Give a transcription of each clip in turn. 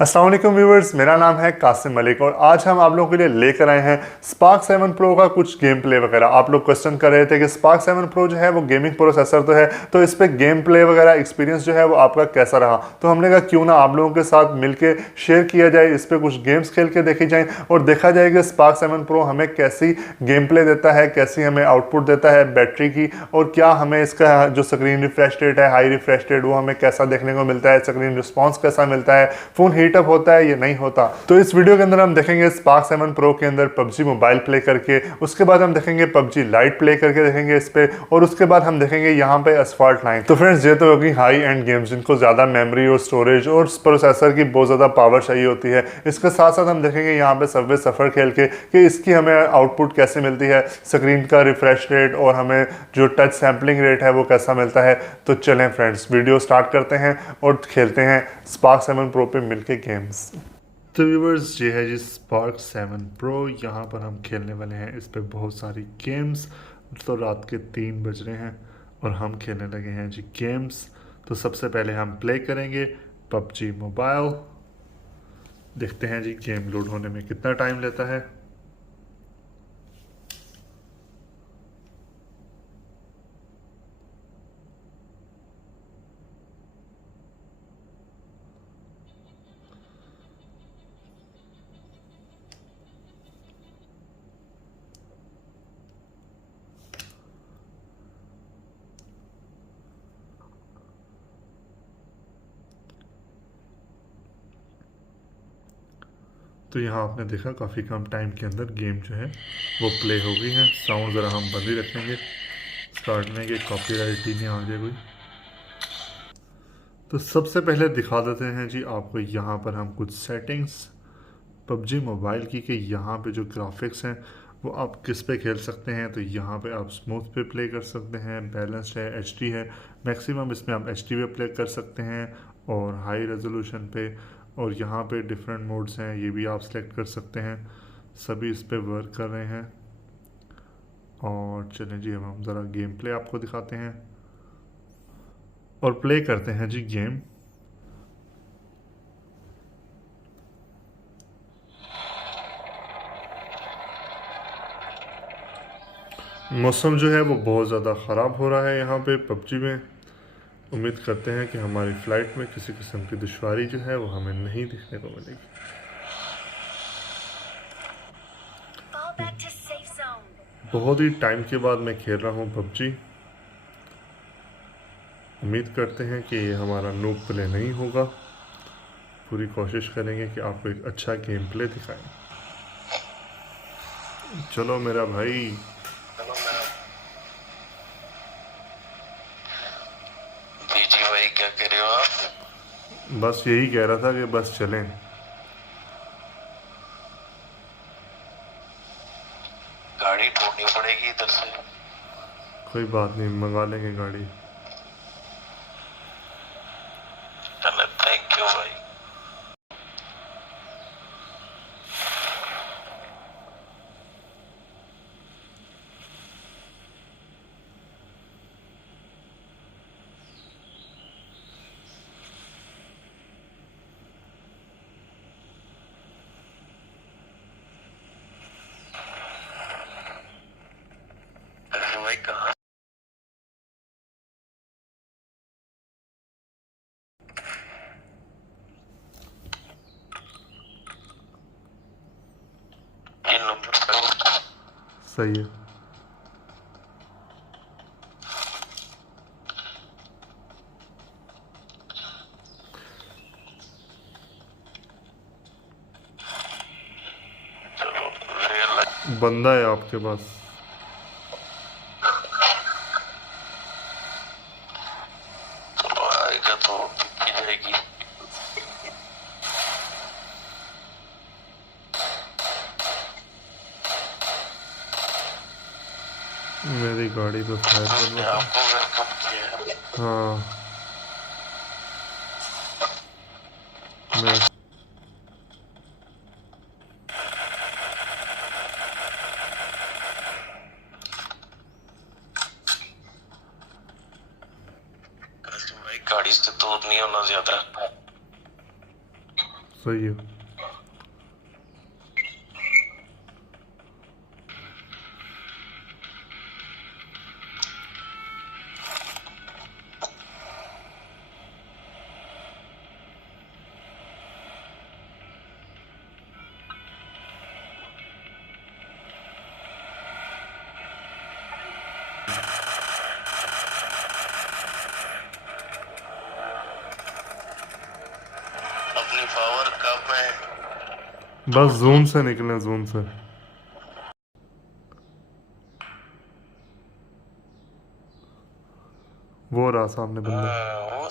अस्सलाम वालेकुम व्यूवर्स, मेरा नाम है कासिम मलिक और आज हम आप लोगों के लिए लेकर आए हैं स्पार्क 7 प्रो का कुछ गेम प्ले वगैरह। आप लोग क्वेश्चन कर रहे थे कि स्पार्क 7 प्रो जो है वो गेमिंग प्रोसेसर तो है, तो इस पे गेम प्ले वगैरह एक्सपीरियंस जो है वो आपका कैसा रहा। तो हमने कहा क्यों ना आप लोगों के साथ मिलके शेयर किया जाए, इस पे कुछ गेम्स खेल के देखी जाए और देखा जाए कि स्पार्क 7 प्रो हमें कैसी गेम प्ले देता है, कैसी हमें आउटपुट देता है बैटरी की, और क्या हमें इसका जो स्क्रीन रिफ्रेश रेट है, हाई रिफ्रेश रेट, वो हमें कैसा देखने को मिलता है, स्क्रीन रिस्पॉन्स कैसा मिलता है, फोन हीटअप होता है या नहीं होता। तो इस वीडियो के अंदर हम देखेंगे स्पार्क 7 प्रो के अंदर पबजी मोबाइल प्ले करके, उसके बाद हम देखेंगे पबजी लाइट प्ले करके देखेंगे इस पे, और उसके बाद हम देखेंगे यहाँ पे असफाल्ट लाइन। तो फ्रेंड्स, ये तो होगी हाई एंड गेम्स जिनको ज्यादा मेमोरी और स्टोरेज और प्रोसेसर की बहुत ज्यादा पावर चाहिए होती है। इसके साथ साथ हम देखेंगे यहाँ पे सबवे सफर खेल के कि इसकी हमें आउटपुट कैसे मिलती है, स्क्रीन का रिफ्रेश रेट और हमें जो टच सैम्पलिंग रेट है वो कैसा मिलता है। तो चलें फ्रेंड्स, वीडियो स्टार्ट करते हैं और खेलते हैं स्पार्क 7 प्रो पे मिलके गेम्स। तो व्यूवर्स, ये है जी स्पार्क 7 प्रो। यहाँ पर हम खेलने वाले हैं इस पे बहुत सारी गेम्स। तो रात के 3 बज रहे हैं और हम खेलने लगे हैं जी गेम्स। तो सबसे पहले हम प्ले करेंगे पबजी मोबाइल। देखते हैं जी गेम लोड होने में कितना टाइम लेता है। तो यहाँ आपने देखा काफ़ी कम टाइम के अंदर गेम जो है वो प्ले हो गई है। साउंड ज़रा हम बंद ही रखेंगे स्टार्ट में कि कॉपीराइट ही नहीं आ जाए कोई। तो सबसे पहले दिखा देते हैं जी आपको यहाँ पर हम कुछ सेटिंग्स पबजी मोबाइल की, कि यहाँ पे जो ग्राफिक्स हैं वो आप किस पे खेल सकते हैं। तो यहाँ पे आप स्मूथ पे प्ले कर सकते हैं, बैलेंस्ड है, एचडी है, मैक्सिमम इसमें आप एचडी पे प्ले कर सकते हैं और हाई रेजोल्यूशन पे। और यहाँ पे डिफरेंट मोड्स हैं, ये भी आप सेलेक्ट कर सकते हैं। सभी इस पे वर्क कर रहे हैं। और चलें जी, अब हम ज़रा गेम प्ले आपको दिखाते हैं और प्ले करते हैं जी गेम। मौसम जो है वो बहुत ज़्यादा ख़राब हो रहा है यहाँ पे पबजी में। उम्मीद करते हैं कि हमारी फ़्लाइट में किसी किस्म की दुश्वारी जो है वो हमें नहीं दिखने को मिलेगी। बहुत ही टाइम के बाद मैं खेल रहा हूँ पबजी। उम्मीद करते हैं कि ये हमारा नूब प्ले नहीं होगा। पूरी कोशिश करेंगे कि आपको एक अच्छा गेम प्ले दिखाएं। चलो मेरा भाई। जी भाई, क्या कह रहे हो आप? बस यही कह रहा था कि बस चलें। गाड़ी ढूंढनी पड़ेगी इधर से। कोई बात नहीं, मंगा लेंगे गाड़ी। चलो, थैंक यू भाई। अरे भाई, कहाँ? ये नंबर का सही है। चलो, रियल बंदा है आपके पास? चलो, आएगा तो दिखी जाएगी। मेरी गाड़ी पे फायर कर उसने रहा था। आपको वेलकम किया। हाँ, मैं भाई, गाड़ी से दूर नहीं होना ज्यादा। सही है। अपनी पावर कब है? बस जोन से निकले, जोन से। वो रहा सामने बंदा। वो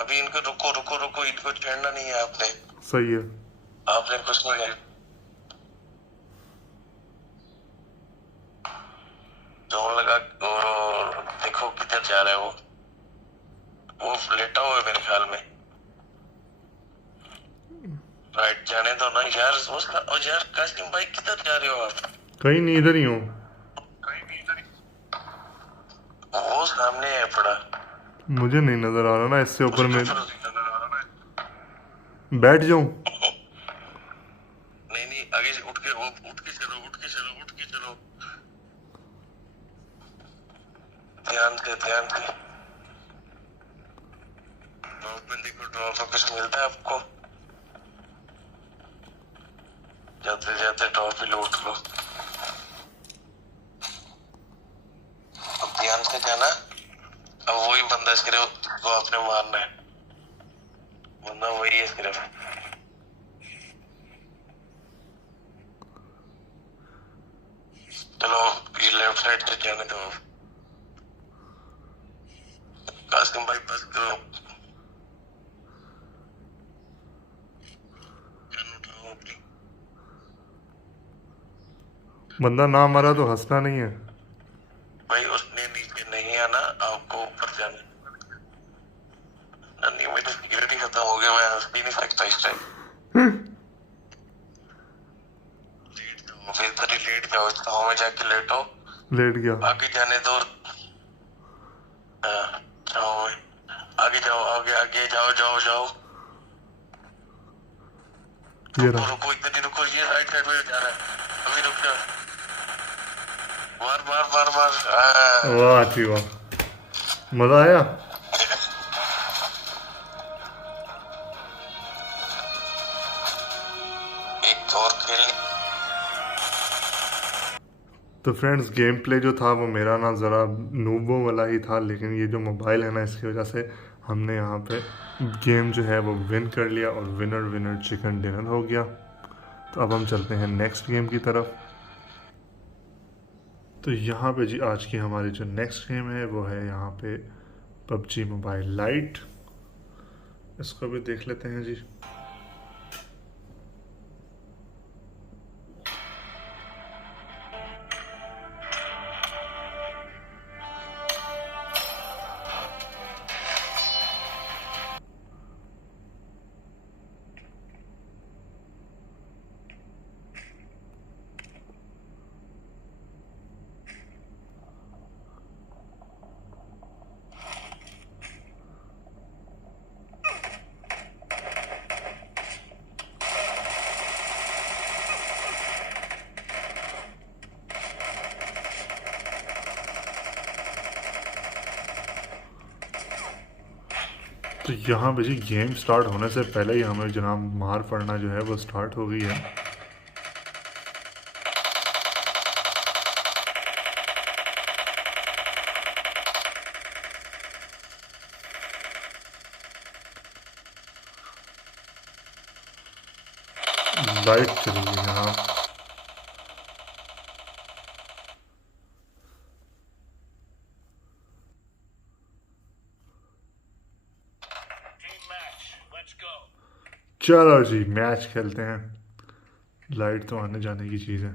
अभी इनको रुको रुको रुको, इनको छेड़ना नहीं है आपने। सही है। आपने कुछ नहीं किया। जोन लगा और देखो किधर जा रहा है वो लेटा हुआ है मेरे ख्याल में। राइट जाने दो ना यार, उसका। और यार कासिम भाई किधर जा रहे हो आप? कहीं नहीं, इधर ही हूँ। वो सामने है पड़ा। मुझे नहीं नजर आ रहा ना, इससे ऊपर में बैठ जाऊं। नहीं नहीं, आगे से उठ के चलो, उठ के चलो, उठ के चलो, उठ के चलो। ध्यान से, ध्यान से। ड्रॉप में देखो, ड्रॉप में कुछ मिलता है आपको? जाते जाते ड्रॉप भी लूट लो। अब ध्यान से जाना। अब वही बंदा सिर्फ को आपने मारना है। बंदा वही है सिर्फ। चलो ये लेफ्ट साइड से जाने दो। कासिम भाई बस करो। गन उठाओ अपनी। बंदा ना मरा तो हंसना नहीं है। भाई उसने नीचे नहीं आना, आपको ऊपर जाना। नहीं मेरी सिक्योरिटी खत्म हो गया, मैं हंस भी नहीं सकता इस टाइम। लेट जाओ, फिर इधर ही लेट जाओ, इस हवा में जाके लेटो। लेट गया। आगे जाने दो। हाँ, जाओ भाई। आगे जाओ, आगे आगे जाओ, जाओ जाओ। ये रुको रहा। रुको, इधर ही रुको, ये राइट साइड में जा रहा है। अभी रुक जाओ। मार मार मार मार। वाह अच्छी वाह, मजा आया। एक और खेल। तो फ्रेंड्स, गेम प्ले जो था वो मेरा ना ज़रा नूबो वाला ही था, लेकिन ये जो मोबाइल है ना, इसकी वजह से हमने यहाँ पे गेम जो है वो विन कर लिया और विनर विनर चिकन डिनर हो गया। तो अब हम चलते हैं नेक्स्ट गेम की तरफ। तो यहाँ पे जी आज की हमारी जो नेक्स्ट गेम है वो है यहाँ पे पबजी मोबाइल लाइट। इसको भी देख लेते हैं जी। तो यहाँ पे जी गेम स्टार्ट होने से पहले ही हमें जनाब मार पड़ना जो है वो स्टार्ट हो गई है। लाइट चली गई जनाब। चलो जी मैच खेलते हैं। लाइट तो आने जाने की चीज़ है।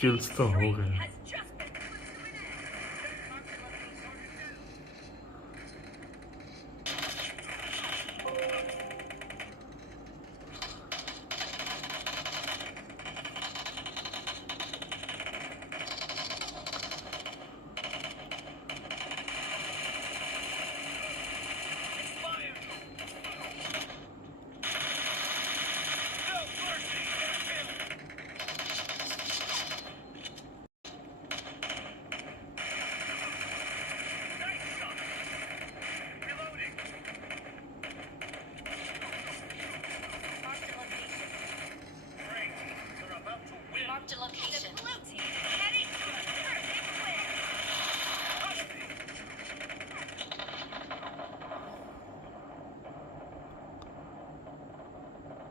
किल्स तो हो गए। Marked a location. The blue team is heading to a perfect win.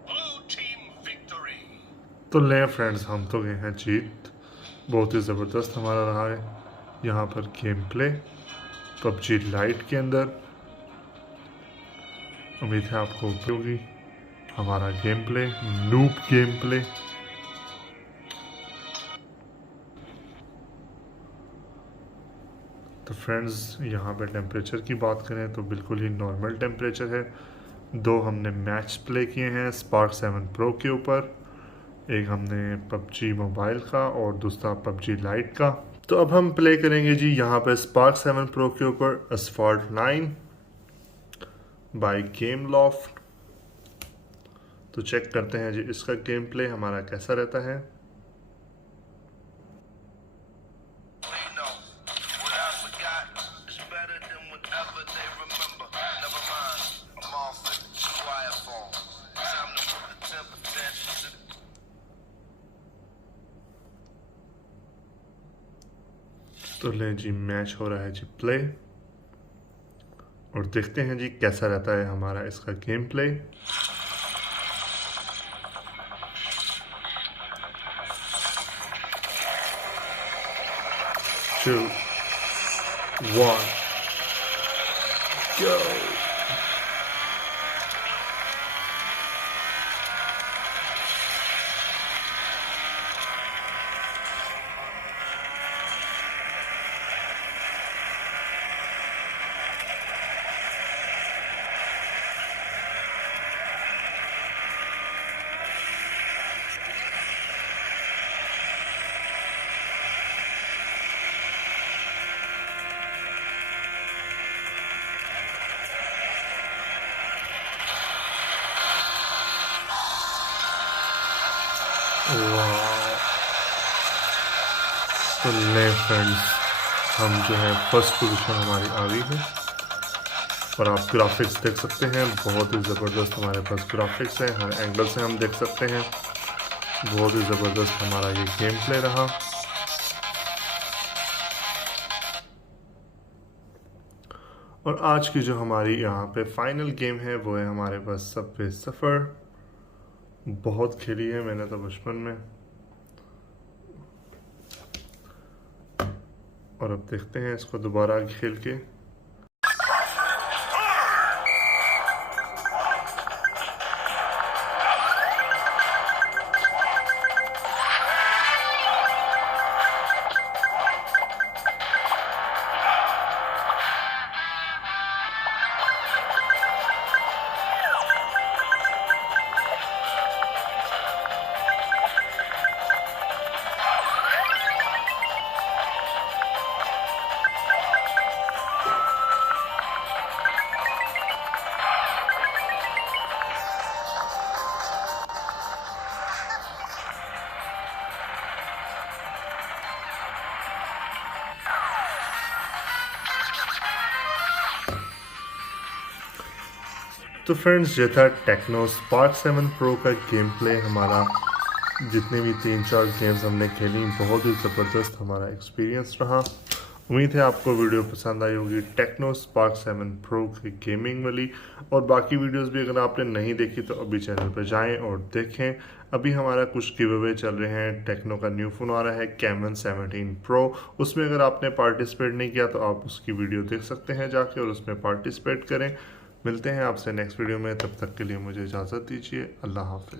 Blue team victory. तो ले फ्रेंड्स, हम तो गए हैं जीत। बहुत ही ज़बरदस्त हमारा रहा है यहाँ पर गेम प्ले पबजी लाइट के अंदर। उम्मीद है आपको उपयोगी हमारा game play, noob game play. तो फ्रेंड्स, यहाँ पे टेम्परेचर की बात करें तो बिल्कुल ही नॉर्मल टेम्परेचर है। 2 हमने मैच प्ले किए हैं स्पार्क 7 प्रो के ऊपर, एक हमने पबजी मोबाइल का और दूसरा पबजी लाइट का। तो अब हम प्ले करेंगे जी यहाँ पे स्पार्क 7 प्रो के ऊपर असफॉल्ट 9 बाय गेम लॉफ्ट। तो चेक करते हैं जी इसका गेम प्ले हमारा कैसा रहता है। They know what I forgot is better than whatever they remember. Never mind, I'm off in quiet form. Time to put the temper tantrums in. तो ले जी, मैच हो रहा है जी प्ले, और देखते हैं जी कैसा रहता है हमारा इसका गेम प्ले। 2, 1, go! तो ले फ्रेंड्स, हम जो है फर्स्ट पोजीशन हमारी आ गई है, और आप ग्राफिक्स देख सकते हैं। बहुत ही ज़बरदस्त हमारे पास ग्राफिक्स है, हर एंगल से हम देख सकते हैं। बहुत ही ज़बरदस्त हमारा ये गेम प्ले रहा। और आज की जो हमारी यहाँ पे फाइनल गेम है वो है हमारे पास सबवे सफ़र। बहुत खेली है मैंने तो बचपन में, और अब देखते हैं इसको दोबारा खेल के। तो फ्रेंड्स, ये था टेक्नो स्पार्क 7 प्रो का गेम प्ले हमारा। जितने भी 3-4 गेम्स हमने खेली, बहुत ही ज़बरदस्त हमारा एक्सपीरियंस रहा। उम्मीद है आपको वीडियो पसंद आई होगी टेक्नो स्पार्क 7 प्रो की गेमिंग वाली। और बाकी वीडियोस भी अगर आपने नहीं देखी तो अभी चैनल पर जाएं और देखें। अभी हमारा कुछ गिव अवे चल रहे हैं। टेक्नो का न्यू फ़ोन आ रहा है कैमन 17 प्रो, उसमें अगर आपने पार्टिसिपेट नहीं किया तो आप उसकी वीडियो देख सकते हैं जाके और उसमें पार्टिसिपेट करें। मिलते हैं आपसे नेक्स्ट वीडियो में, तब तक के लिए मुझे इजाज़त दीजिए। अल्लाह हाफ़िज़।